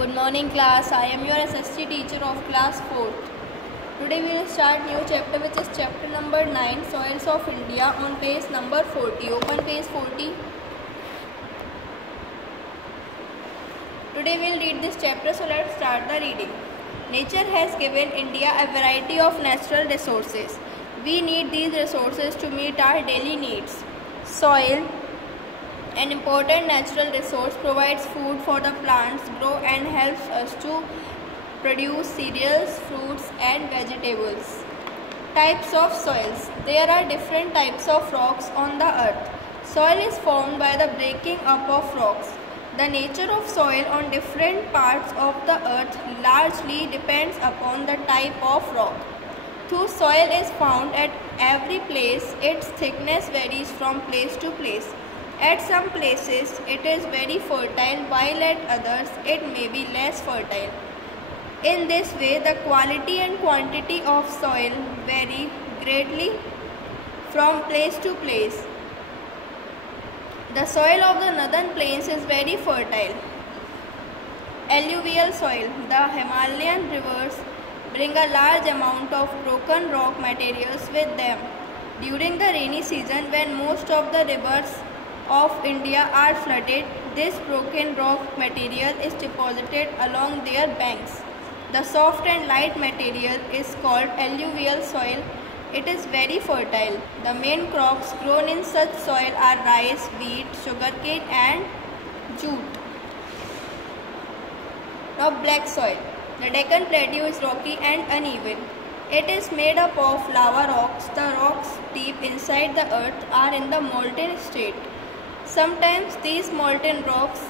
Good morning class. I am your SST teacher of class 4th. Today we will start new chapter which is chapter number 9 Soils of India on page number 40. Open page 40. Today we will read this chapter, so let's start the reading. Nature has given India a variety of natural resources. We need these resources to meet our daily needs. Soil, an important natural resource, provides food for the plants grow and helps us to produce cereals, fruits and vegetables. Types of soils. There are different types of rocks on the earth. Soil is formed by the breaking up of rocks. The nature of soil on different parts of the earth largely depends upon the type of rock. Though soil is found at every place, its thickness varies from place to place. At some places it is very fertile, while at others it may be less fertile. In this way, the quality and quantity of soil vary greatly from place to place. The soil of the northern plains is very fertile. Alluvial soil. The Himalayan rivers bring a large amount of broken rock materials with them. During the rainy season, when most of the rivers of India are flooded, this broken rock material is deposited along their banks. The soft and light material is called alluvial soil. It is very fertile. The main crops grown in such soil are rice, wheat, sugarcane and jute. Now black soil. The Deccan Plateau is rocky and uneven. It is made up of lava rocks. The rocks deep inside the earth are in the molten state. Sometimes these molten rocks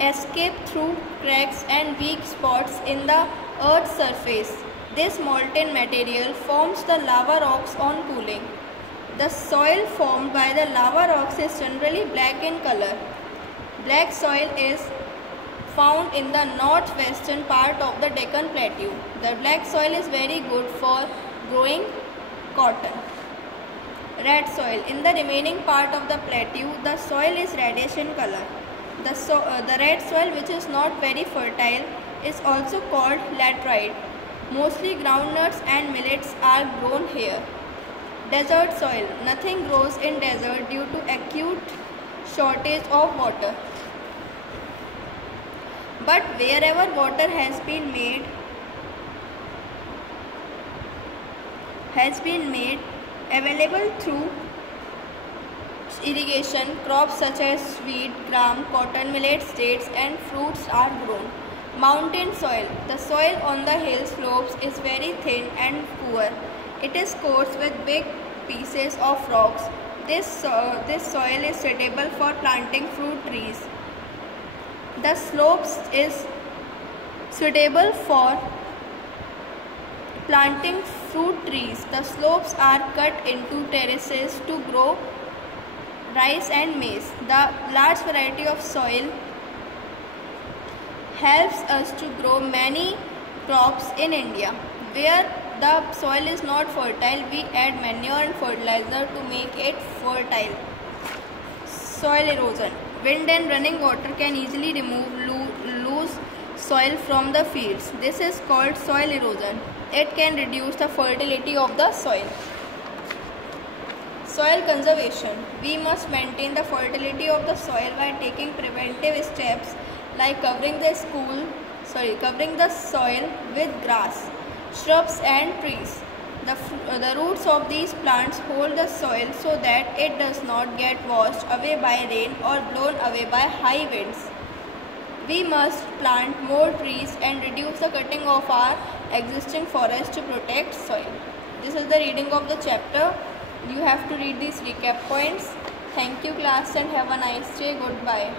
escape through cracks and weak spots in the earth's surface. This molten material forms the lava rocks on cooling. The soil formed by the lava rocks is generally black in color. Black soil is found in the northwestern part of the Deccan Plateau. The black soil is very good for growing cotton. Red soil. In the remaining part of the plateau, the soil is reddish in color. The red soil, which is not very fertile, is also called laterite. Mostly groundnuts and millets are grown here. Desert soil. Nothing grows in desert due to acute shortage of water. But wherever water has been made available through irrigation, crops such as wheat, gram, cotton, millets, dates and fruits are grown. Mountain soil. The soil on the hill slopes is very thin and poor. It is coarse with big pieces of rocks. This soil is suitable for planting fruit trees. The slopes is suitable for planting fruit trees. The slopes are cut into terraces to grow rice and maize. The large variety of soil helps us to grow many crops in India. Where the soil is not fertile, we add manure and fertilizer to make it fertile. Soil erosion. Wind and running water can easily remove loose soil from the fields. This is called soil erosion. It can reduce the fertility of the soil. Soil conservation. We must maintain the fertility of the soil by taking preventive steps like covering the soil with grass, shrubs and trees. The roots of these plants hold the soil so that it does not get washed away by rain or blown away by high winds. We must plant more trees and reduce the cutting of our existing forest to protect soil. This is the reading of the chapter. You have to read these recap points. Thank you class and have a nice day. Goodbye.